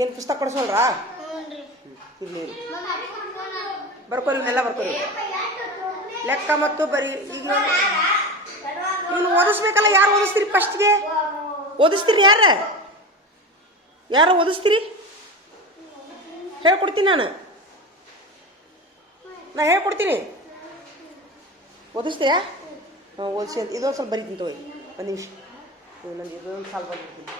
ಏನು ಪುಸ್ತಕ ಕೊಡಿಸೋಲ್ರಾ? ಇರಲಿ ಬರ್ಕೋರಿ, ಇವನ್ನೆಲ್ಲ ಬರ್ಕೋರಿ. ಲೆಕ್ಕ ಮತ್ತು ಬರೀ ಈಗ ಇವನು ಓದಿಸ್ಬೇಕಲ್ಲ. ಯಾರು ಓದಿಸ್ತೀರಿ ಫಸ್ಟ್ಗೆ? ಓದಿಸ್ತೀರಿ ಯಾರು ಓದಿಸ್ತೀರಿ? ಹೇಳ್ಕೊಡ್ತೀನಿ ನಾ ಹೇಳ್ಕೊಡ್ತೀನಿ. ಓದಿಸ್ತೀಯಾ? ಹಾಂ ಓದಿಸಿ ಅಂತ ಇದೊಂದು ಸ್ವಲ್ಪ ಬರೀತೀನಿ ತಗೋಯಿ. ಒಂದು ನಿಮಿಷ ನನಗೆ ಇದೊಂದು ಸಾಲ ಬರ್ತೀನಿ.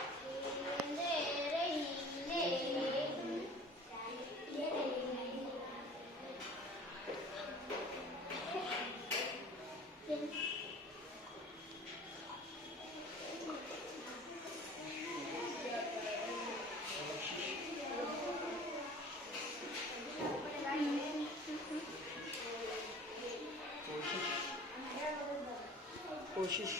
कोशिश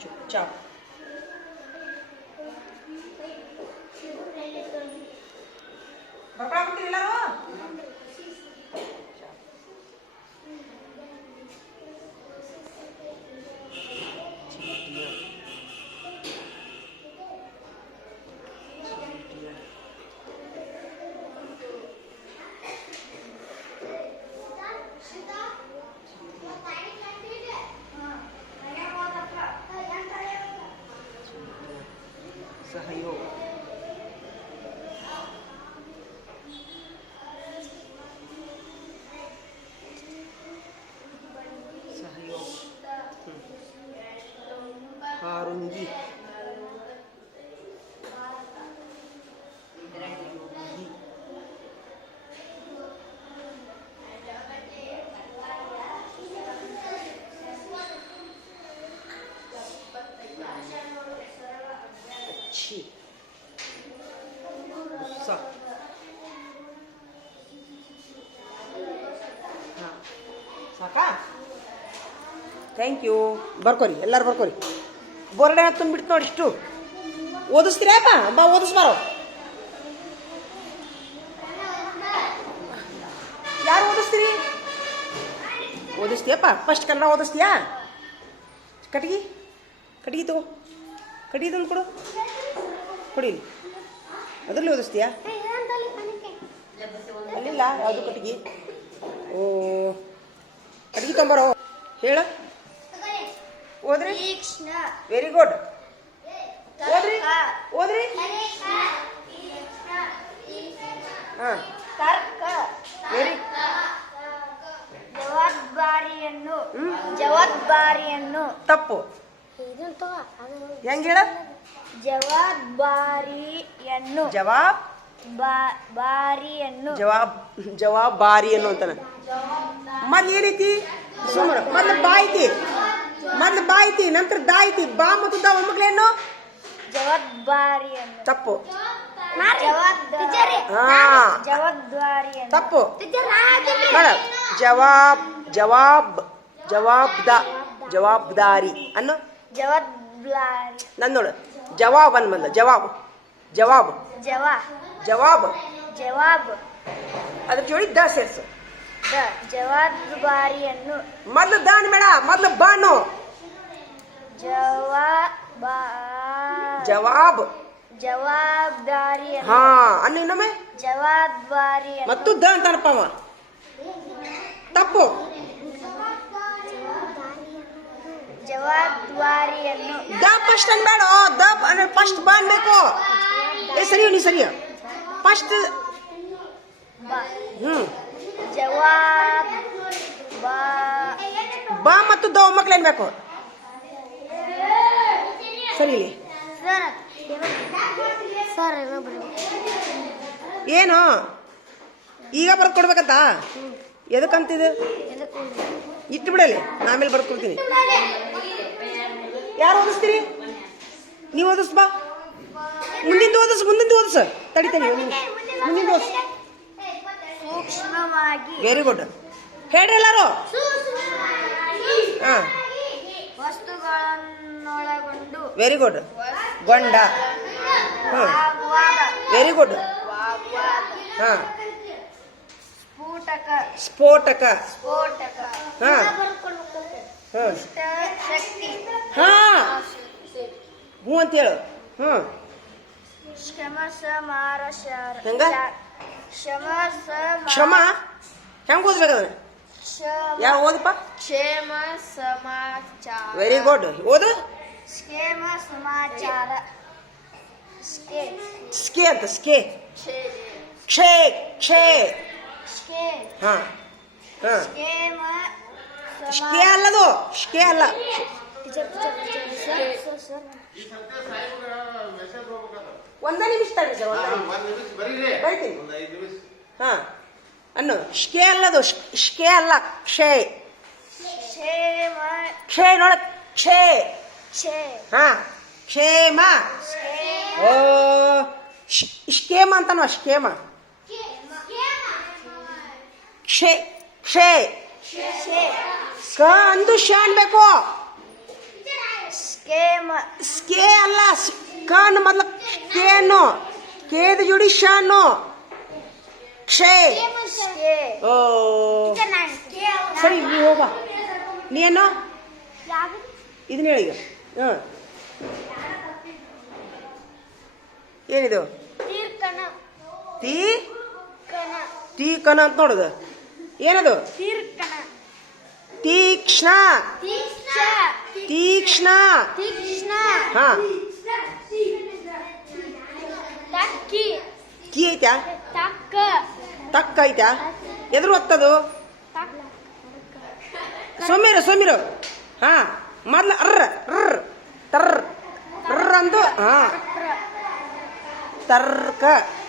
चुपचाप सहयोग सहयोग हारुंगी अच्छी गुस्सा हाँ साका ಥ್ಯಾಂಕ್ ಯು. ಬರ್ಕೋರಿ, ಎಲ್ಲರೂ ಬರ್ಕೋರಿ. ಬೋರ್ಡೆ ತುಂಬಿಡ್ತು ನೋಡಿ. ಇಷ್ಟು ಓದಿಸ್ತೀರಪ್ಪ? ಬಾ ಓದಿಸ್ಬಾರೋ. ಯಾರು ಓದಿಸ್ತೀರಿ? ಓದಿಸ್ತೀಯಪ್ಪ? ಫಸ್ಟ್ ಕನ್ನಡ ಓದಿಸ್ತೀಯಾ? ಕಟ್ಗಿ ತಗೋ, ಕಟ್ಗಿ ತಂದು ಕೊಡು, ಕೊಡಿ. ಅದರಲ್ಲಿ ಓದಿಸ್ತೀಯಾ? ಅಲ್ಲಿಲ್ಲ ಯಾವುದು ಕಟ್ಗಿ. ಓ ಕಟ್ಗಿ ತೊಂಬರೋ. ಹೇಳ ಓದ್ರಿ. Very good. ಓದ್ರಿ. ಹಾಂ ವೆರಿ. ಜವಾಬ್ದಾರಿಯನ್ನು ತಪ್ಪು. ಹೆಂಗ ಹೇಳ? ಜವಾಬ್ದಾರಿಯನ್ನು ಜವಾಬ್ದಾರಿಯನ್ನು ಅಂತಾನೆ. ಮೊದ್ಲು ಏನೈತಿ? ಸುಮ್ಮನೆ ಮೊದ್ಲು ಬಾ ಐತಿ, ನಂತರ ದಾ ಐತಿ. ಬಾ ಮತ್ತು ದಾ ಒಮ್ಮಕ್ಲೇನು? ಜವಾಬ್ದಾರಿಯನ್ನು. ತಪ್ಪು. ಜವಾಬ್ದಾರಿಯನ್ನು. ತಪ್ಪು. ಜವಾಬ್ದಾರಿ ಅನ್ನು ಜವಾಬ್ದಾರಿ. ನನ್ನೋಳು ಜವಾಬ್ ಅನ್ ಮೊದಲು. ಜವಾಬ್ ಅದ್ರ ಜೋಡಿ ದ ಸೇರ್ಸು. ಜವಾಬ್ದಾರಿಯನ್ನು. ಮೊದ್ಲು ದಾನ್ ಬೇಡ, ಮೊದ್ಲು ಬಾನು. ಜವಾಬ್ದಾರಿಯನ್ನು. ಹಾ ಅನ್ನು ಇನ್ನೊಮ್ಮೆ. ಜವಾಬ್ದಾರಿಯನ್ನು. ಮತ್ತು ದ ಅಂತಾನಪ್ಪ ಅವ. ತಪ್ಪು. ಜವಾಬ್ದಾರಿಯನ್ನು. ದ ಫಸ್ಟ್ ಅನ್ಬೇಡ. ದ ಅಂದ್ರೆ ಫಸ್ಟ್ ಬಾ ಅನ್ಬೇಕು. ಸರಿಯೋ ನೀ ಸರಿಯ ಫಸ್ಟ್. ಬಾ ಮತ್ತು ದ ಒಮ್ಮಕ್ಳು ಅನ್ಬೇಕು. ಸರಿ ಏನು ಈಗ ಬರ್ದು ಕೊಡ್ಬೇಕಂತ? ಎದಕ್ಕಂತಿದೆ? ಇಟ್ಟು ಬಿಡಲಿ, ಆಮೇಲೆ ಬರ್ಕೊಡ್ತೀನಿ. ಯಾರು ಓದಿಸ್ತೀರಿ? ನೀವು ಓದಿಸ್. ಬಾ ಮುಂದಿಂದು ಓದಿಸ್. ತಡಿತೇನೆ ಮುಂದಿಂದು ಓದಿಸ್. Very good. ಹೇಳ್ರಿ ಎಲ್ಲರೂ. ಹಾಂ ವಸ್ತುಗಳನ್ನೊಳಗೊಂಡು. Very good. ಗೊಂಡ. ಹಾಂ ವೆರಿ ಗುಡ್. ಹಾಂ ಸ್ಫೋಟಕ. ಹಾಂ ಶಕ್ತಿ. ಹಾಂ ಅಂತ ಹೇಳು. ಹ್ಞೂ ಕ್ಷಮ ಸಮಾಚಾರ. ಹೆಂಗ? ಕ್ಷಮ ಕ್ಷಮ ಹೆಂಗೆ ಓದ್ಬೇಕು ಅದನ್ನ? ಯಾವ ಓದಪ್ಪ? ಕ್ಷೇಮ ಸಮಾಚಾರ. Very good. ಓದು. ಕ್ಷೇಮ ಸಮಾಚಾರ. ಸ್ಕೆ ಅಂತ. ಸ್ಕೆ ಕ್ಷೇ ಕ್ಷೇ. ಹಾಂ ಹಾಂ. ಕ್ಷೇಮ ಸ್ಕೆ ಅಲ್ಲದು. ಸ್ಕೆ ಅಲ್ಲ. ಒಂದ ನಿಮಿಷ ತಡಿ ಸರ್. ಬರಿತೀನಿ. ಹಾಂ ಅನ್ನು. ಸ್ಕೆ ಅಲ್ಲದು. ಸ್ಕೆ ಅಲ್ಲ. ಕ್ಷೇ. ಕ್ಷೇಮ ಕ್ಷೇ ನೋಡ. ಕ್ಷೇ. ಕ್ಷೇ ಹಾಂ ಕ್ಷೇಮ. ಓ ಸ್ಕೇಮ ಅಂತನೋ. ಸ್ಕೇಮ. ಕ್ಷೇ ಕ್ಷೇ. ಕ ಅಂದು ಶ ಅನ್ಬೇಕು. ಸ್ಕೇಮ ಸ್ಕೆ ಅಲ್ಲ. ಕನ್ ಮೊದಲು ಕೇನು. ಕೇದ ಜೋಡಿ ಶಾನು. ಕ್ಷೇ. ಓ ಸರಿ ನೀ ಹೋಗ. ನೀನು ಇದನ್ನ ಹೇಳಿ ಈಗ. ಹಾಂ ಏನಿದು? ತೀರ್ಕಣ. ತೀಕನ ಅಂತ ನೋಡುದು. ಏನದು? ತೀರ್ಕಣ. ತೀಕ್ಷ್ಣ. ತೀಕ್ಷ್ಣ. ಹಾ ತಕ್ಕಿ. ಕಿ ಐತ್ಯಾ? ತಕ್ಕ. ತಕ್ಕ ಐತ್ಯಾ? ಎದುರು ಒತ್ತದು. ಸೊಮ್ಮಿರು ಸೊಮ್ಮಿರು. ಹಾ ಮೊದ್ಲು ಅರ್ರ ಅರ್ರ ತರ್ರ ಅರ್ರ ಅಂದು. ಹಾ ತರ್ಕ.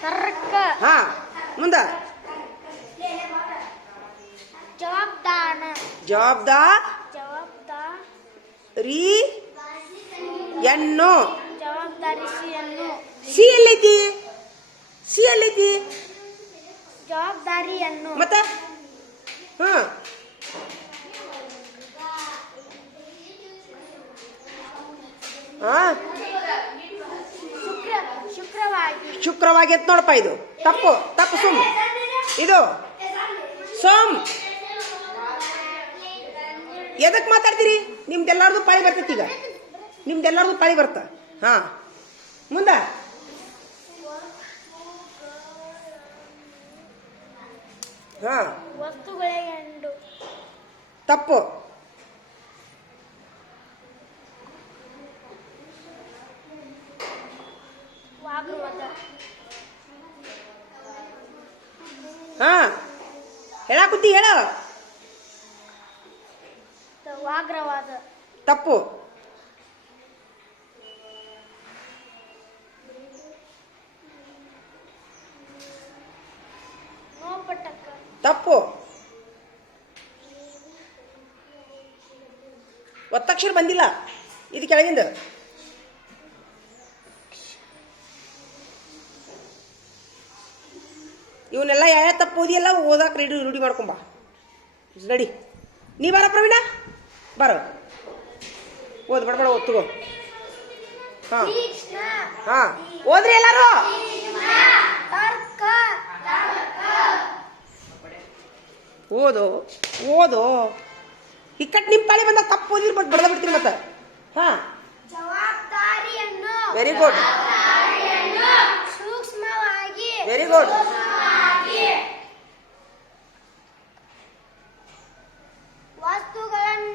ತರ್ಕ. ಹಾ ಮುಂದ. ಜವಾಬ್ದಾನ. ಜವಾಬ್ದಾರಿ ಎನ್ನು. ಜವಾಬ್ದಾರಿಯನ್ನು. ಸಿ ಎಲ್ಲೈತಿ? ಸಿ ಎಲ್ಲೈತಿ? ಜವಾಬ್ದಾರಿಯನ್ನು. ಮತ್ತೆ ಹಾ ಶುಕ್ರವಾಗಿ ಅಂತ ನೋಡಪ್ಪ. ಇದು ತಪ್ಪು. ತಪ್ಪು. ಸುಮ್ ಇದು ಸೋಮ್. ಎದಕ್ಕೆ ಮಾತಾಡ್ತೀರಿ? ನಿಮ್ದೆಲ್ಲಾರ್ದು ಪಾಳಿ ಬರ್ತೈತಿ ಈಗ. ನಿಮ್ದೆಲ್ಲಾರ್ದು ಪಾಳಿ ಬರ್ತ. ಹಾ ಮುಂದ. ಹಾ ವಸ್ತುಗಳಿಗೆ ತಪ್ಪು. ವಾಗ್ವಾದ. ಹಾ ಹೇಳಾಕುತ್ತಿ ಹೇಳ. ವಾಗ್ರವಾದ. ತಪ್ಪು. ನೋಪಟಕ. ತಪ್ಪು. ಒತ್ತಕ್ಷರ ಬಂದಿಲ್ಲ ಇದು ಕೆಳಗಿಂದ. ಇವನ್ನೆಲ್ಲ ಯಾವ ತಪ್ಪು ಓದಿಯಲ್ಲ ಓದಾಕ ರೂಢಿ ಮಾಡ್ಕೊಂಬ. ನಡಿ ನೀ ಬಾರ ಪ್ರವೀಣ. ಬಾರೋ ಓದ್ ಬಡಬಡ ಓದ್ ತಗೋ. ಹಾ ಹಾ ಓದ್ರಿ ಎಲ್ಲಾರು. ಓದು ಓದು. ಇಕ್ಕಟ್ಟು ನಿಮ್ಮ ಪಾಳಿ ಬಂದಾಗ ತಪ್ಪು ಓದಿರ್ ಬಟ್ ಬಡ್ದ ಬಿಡ್ತೀನಿ ಮತ್ತೆ. ಹಾ ಜವಾಬ್ದಾರಿಯನ್ನು. Very good. ಸೂಕ್ಷ್ಮವಾಗಿ. Very good. ವಸ್ತುಗಳನ್ನು.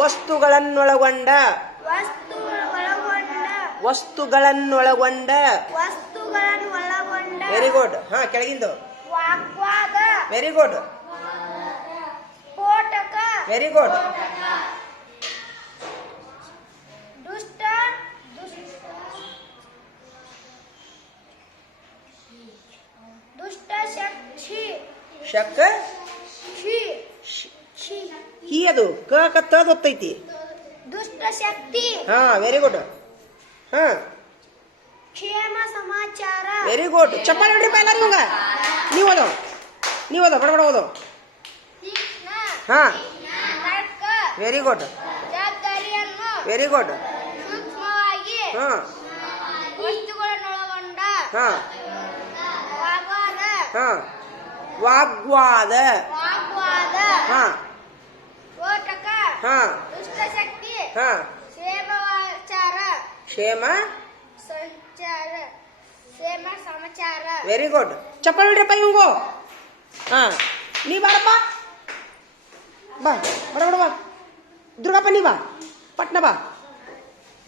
ವಸ್ತುಗಳನ್ನೊಳಗೊಂಡ. ವಸ್ತುಗಳನ್ನೊಳಗೊಂಡ. Very good. ಹಾ ಕೆಳಗಿಂದು. ವಾಗ್ವಾದ. Very good. ಸ್ಫೋಟಕ. Very good. ದುಷ್ಟ. ದುಷ್ಟ ಶಕ್ತಿ. ಶಕ್ ಶಿ. ಹಿ ಅದು ಕ ಕತ್ತ ಗೊತ್ತೈತಿ. ದುಷ್ಟ ಶಕ್ತಿ. ಹಾ ವೆರಿ ಗುಡ್. ಹಾ ಕ್ಷೇಮ ಸಮಾಚಾರ. Very good. ಚಪ್ಪಾಳೆ ಹೊಡ್ರಿಪ್ಪ ಎಲ್ಲರೂ. ಇವಾಗ ನೀವು ಓದೋ ಬಡಬಡ ಓದೋ. ಹಾ ವೆರಿ ಗುಡ್. ಜವಾಬ್ದಾರಿಯನ್ನು. Very good. ಸೂಕ್ಷ್ಮವಾಗಿ. ಹಾ ವಸ್ತುಗಳನ್ನೊಳಗೊಂಡ. ಹಾ ಹಾ ವಾಗ್ವಾದ ವಾಗ್ವಾದ ಹಾ ಸ್ಫೋಟಕ ಹಾ ದುಷ್ಟಶಕ್ತಿ ಹಾ ಕ್ಷೇಮವಾಚಾರ ಕ್ಷೇಮ ಸಂಚಾರ ಕ್ಷೇಮ ಸಮಾಚಾರ ವೆರಿ ಗುಡ್ ಚಪ್ಪಾಳೆ ಹೊಡ್ರಪ್ಪ ಇವಂಗು ಹಾ ನೀ ಬಾರಪ್ಪ ಬಾ ಬಡ ಬಡ ಬಾ ದುರ್ಗಪ್ಪ ನೀ ಬಾ ಪಟ್ನ ಬಾ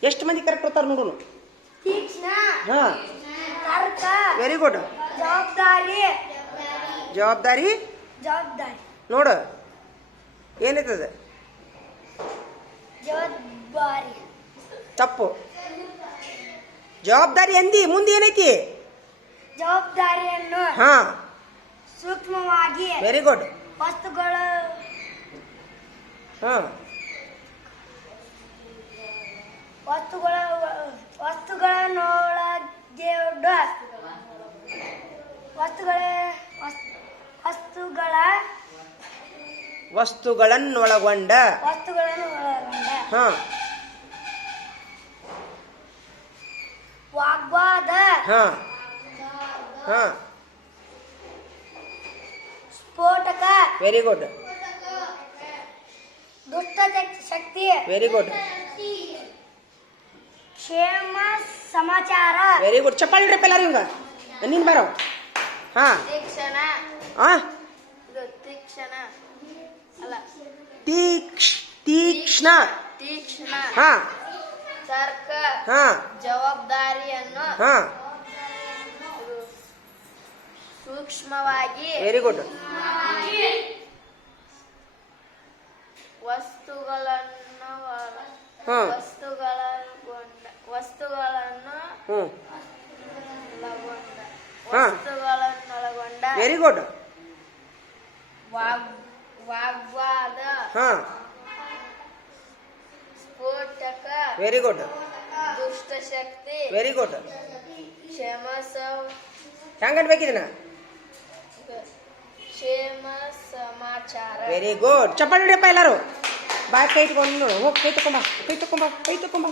ಎಷ್ಟು ಮಂದಿ ಕರೆಕ್ಟ್ ಬರ್ತಾರೆ ನೋಡು ತೀಕ್ಷ್ಣ ಹಾ ತರ್ಕ ವೆರಿ ಗುಡ್ ಜವಾಬ್ದಾರಿ ಜವಾಬ್ದಾರಿ ಜವಾಬ್ದಾರಿ ನೋಡು ಏನೈತದ ಜವಾಬ್ದಾರಿ ತಪ್ಪು ಜವಾಬ್ದಾರಿ ಅಂದಿ ಮುಂದೆ ಏನೈತಿ ಜವಾಬ್ದಾರಿಯನ್ನು ಹಾ ಸೂಕ್ಷ್ಮವಾಗಿ ವೆರಿ ಗುಡ್ ವಸ್ತುಗಳ ಹಾ ವಸ್ತುಗಳ ವಸ್ತುಗಳನ್ನೊಳಗೆ ವಸ್ತುಗಳನ್ನೊಳಗೊಂಡ ವಸ್ತುಗಳನ್ನು ಒಳಗೊಂಡ ಹಾ ವಾಗ್ವಾದ ಹಾ ಹಾ ಸ್ಫೋಟಕ ವೆರಿ ಗುಡ್ ದುಷ್ಟ ಶಕ್ತಿ ವೆರಿ ಗುಡ್ ಕ್ಷೇಮ ಸಮಾಚಾರ ವೆರಿ ಗುಡ್ ಚಪ್ಪಾಳೆ ಹೊಡ್ರಪ್ಪ ಎಲ್ಲಾರು ಇವಂಗ ನೀನು ಬರೋ ಹಾ ತೀಕ್ಷ್ಣ ಹಾ ಇದು ತೀಕ್ಷ್ಣ ಅಲ್ಲ ತೀಕ್ಷ್ಣ ತೀಕ್ಷ್ಣ ಹಾ ತರ್ಕ ಹಾ ಜವಾಬ್ದಾರಿಯನ್ನು ಹಾ ಸೂಕ್ಷ್ಮವಾಗಿ ವೆರಿ ಗುಡ್ ವಸ್ತುಗಳನ್ನು ಹಾ ವಸ್ತುಗಳನ್ನು ಹ್ಞೂ ಒಳಗೊಂಡ ಹಾ. ವಸ್ತುಗಳನ್ನೊಳಗೊಂಡ ವೆರಿ ಗುಡ್ ವಾಗ್ವಾದ ಹಾ ಸ್ಫೋಟಕ ವೆರಿ ಗುಡ್ ದುಷ್ಟಶಕ್ತಿ ವೆರಿ ಗುಡ್ ಕ್ಷೇಮ ಹೆಂಗ್ ಅನ್ಬೇಕಿದನ ಕ್ಷೇಮ ಸಮಾಚಾರ ವೆರಿ ಗುಡ್ ಚಪ್ಪಾಳೆ ಹೊಡಿಯಪ್ಪ ಎಲ್ಲಾರು ಬಾಯ್ ಕೈ ತಗೊಂಡು ನೋಡು ಹೋಗಿ ಕೈ ತಕೊಂಬ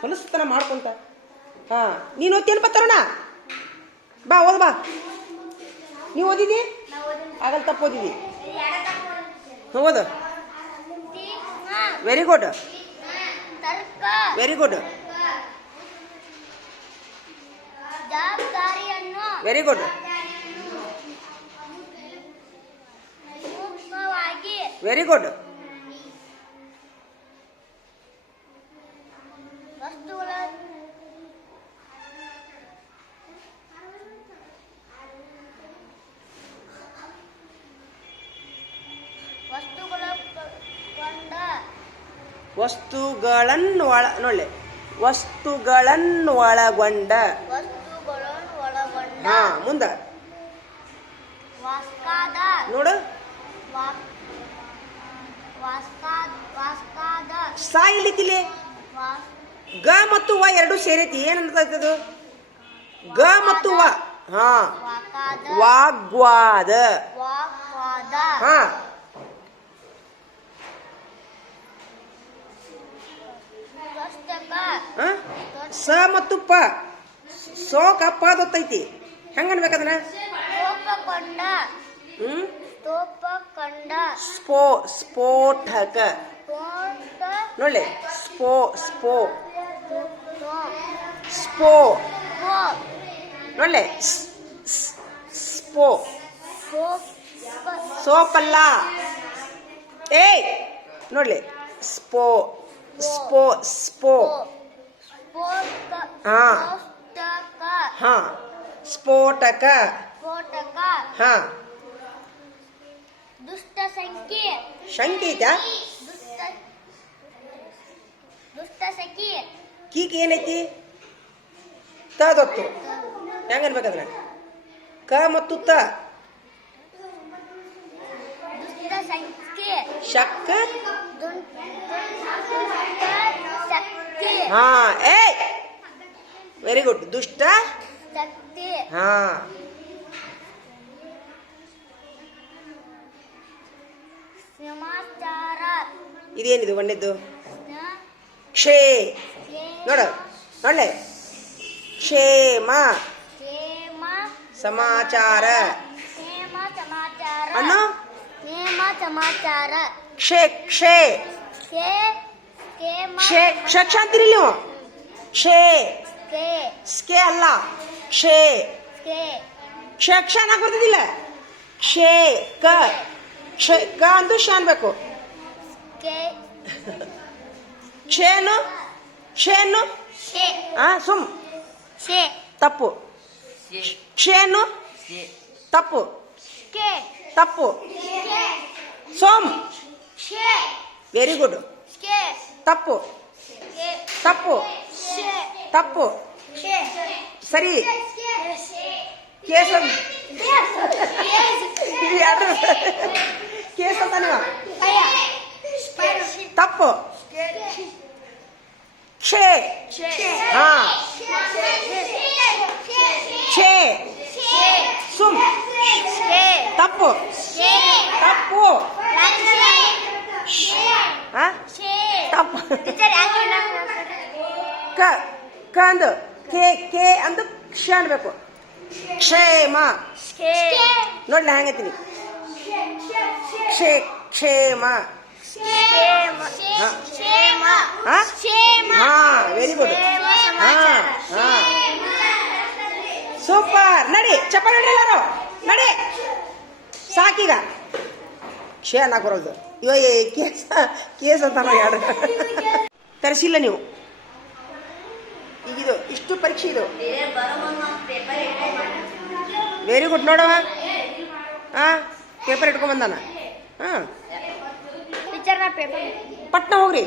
ಹೊಲಸ್ತನ ಮಾಡ್ಕೊಂತ ಹಾ ನೀನು ಓದ್ತೇನಪ್ಪ ತರೋಣ ಬಾ ಓದ್ ಬಾ ನೀವು ಓದಿದಿ ಆಗಲ್ ತಪ್ಪು ಓದಿದಿ ಓದು ವೆರಿ ಗುಡ್ ತರ್ಕ ವೆರಿ ಗುಡ್ ಜವಾಬ್ದಾರಿಯನ್ನು ವೆರಿ ಗುಡ್ ಸೂಕ್ಷ್ಮವಾಗಿ ವೆರಿ ಗುಡ್ ವಸ್ತುಗಳನ್ನು ನೋಡ್ಲೆ ವಸ್ತುಗಳನ್ನು ಒಳಗೊಂಡ ಹಾ ಮುಂದ ವಾಸ್ಕಾದ ನೋಡು ವಾಸ್ಕಾದ ಸಾ ಇಲ್ಲಿತಿಲೆ ಗ ಮತ್ತು ವ ಎರಡು ಸೇರೈತಿ ಏನಂತದ್ದು ಗ ಮತ್ತು ವ ಹಾ ವಾಗ್ವಾದ ಹಾ ಹಾ? ಸ ಮತ್ತು ಪ ಸೋಕ ಪ ದೊತ್ತೈತಿ ಹೆಂಗ ಅನ್ಬೇಕದನ್ನ ಹ್ಮ್ ಸ್ಫೋಟಕ ನೋಡ್ಲೆ ಸ್ಪೋ ನೋಡ್ಲೆ ಸ್ಪೋ ಸೋಪಲ್ಲ ಏಯ್ ನೋಡ್ಲೆ ಸ್ಪೋ ಹಾ ಹಾ ಸ್ಫೋಟಕ ಹಾ ದುಷ್ಟ ಸಂಖ್ಯೆ ಶಂಕೀತ ದುಷ್ಟ ಸಖಿ ಕೀಕ್ ಏನೈತಿ ತದೊತ್ತು ಹೆಂಗ ಅನ್ಬೇಕಂದ್ರೆ ಕ ಮತ್ತು ತ ದುಷ್ಟ ಸಂಖ್ಯೆ ಶಕ್ ಶಕ್ತಿ ಹಾ ಏಯ್ ವೆರಿ ಗುಡ್ ದುಷ್ಟ ಶಕ್ತಿ ಹಾ ಸಮಾಚಾರ ಇದೇನಿದು ಒಂದೇದ್ದು ಕ್ಷೇ ನೋಡು ನೋಡ್ಲೆ ಕ್ಷೇಮ ಕ್ಷೇಮ ಸಮಾಚಾರ ಅನ್ನು ನೇಮ ಸಮಾಚಾರ ಕ್ಷೇ ಕ್ಷೇ ಕೆ ಕೇಮ ಕ್ಷೇ ಕ್ಷಕ್ಷ ಅಂತೀರಿ ನೀವು ಕ್ಷೇ ಕೆ ಸ್ಕೆ ಅಲ್ಲ ಕ್ಷೇ ಕೆ ಕ್ಷಕ್ಷ ಅನ್ನಕ್ ಬರ್ತಿದ್ದಿಲ್ಲ ಕ್ಷೇ ಕ ಕ್ಷೇ ಕ ಅಂದು ಶ ಅನ್ಬೇಕು ಕೆ ಕ್ಷೇನು ಕ್ಷೇನು ಶೆ ಸುಮ್ ಶೆ ತಪ್ಪು ಕ್ಷೇನು ತಪ್ಪು ಕೆ ತಪ್ಪು ಸೋಮ್ ಶೆ ವೆರಿ ಗುಡ್ ಕೆ ತಪ್ಪು ಕೆ ತಪ್ಪು ಶೆ ತಪ್ಪು ಶೆ ಸರಿ ಶೆ ಕೇಸ್ ಕೇಸ್ ಅಂತ ನೀವು ತಪ್ಪು ಕ್ಷೇ ಹಾ ಕ್ಷೇ ಸುಮ್ ತಪ್ಪು ತಪ್ಪು ಹಾ ತಪ್ಪು ಕ ಕ ಅಂದು ಕೆ ಅಂದು ಕ್ಷ ಅನ್ಬೇಕು ಕ್ಷೇಮ ನೋಡ್ಲ ಹೆಂಗೈತೀನಿ ಕ್ಷೇಮ ಹಾ ವೆರಿ ಗುಡ್ ಹಾ ಸೂಪರ್ ನಡಿ ಚಪ್ಪಾಳೆ ಹೊಡಿ ಎಲ್ಲಾರು ನಡಿ ಸಾಕೀಗ ಕ್ಷೇ ಅನ್ನಕ್ ಬರೋದು ಇವಾಗ ಕೇಸ್ ಅಂತ ನೋಡಿ ಯಾರು ತರಿಸಿಲ್ಲ ನೀವು ಈಗಿದು ಇಷ್ಟು ಪರೀಕ್ಷೆ ಇದು ವೆರಿ ಗುಡ್ ನೋಡವ ಪೇಪರ್ ಇಟ್ಕೊಂಡ್ ಬಂದಾನ ಟೀಚರ್ ನಾ ಪೇಪರ್ ಪಟ್ನ ಹೋಗ್ರಿ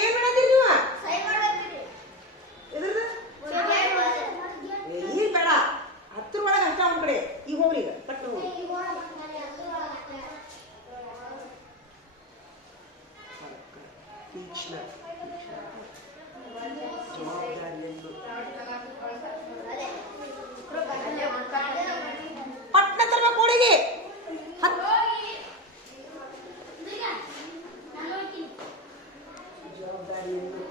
ಏನ್ ಮಾಡತ್ತೀರಿ ನೀವು ಈಗ ಬೇಡ 10 ಒಳಗೆ ಅಷ್ಟ ಒಂದ್ ಕಡೆ ಈಗ ಹೋಗ್ರಿ ಈಗ ಪಟ್ನ ಹೋಗ್ರಿ ತೀಕ್ಷ್ಣ ಜವಾಬ್ದಾರಿಯನ್ನು ಪಟ್ನ ತರಬೇಕು ಹೋಳಿಗೆ ಜವಾಬ್ದಾರಿಯನ್ನು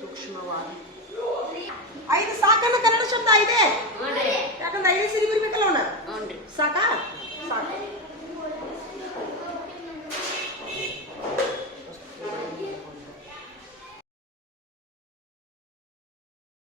ಸೂಕ್ಷ್ಮವಾಗಿ 5 ಸಾಕನ್ನ ಕನ್ನಡ ಶಬ್ದ ಇದೆ ಯಾಕಂದ್ರೆ 5 ಸರಿ ಬರಬೇಕಲ್ಲ ಅವನ ಸಾಕಾ ಸಾಕು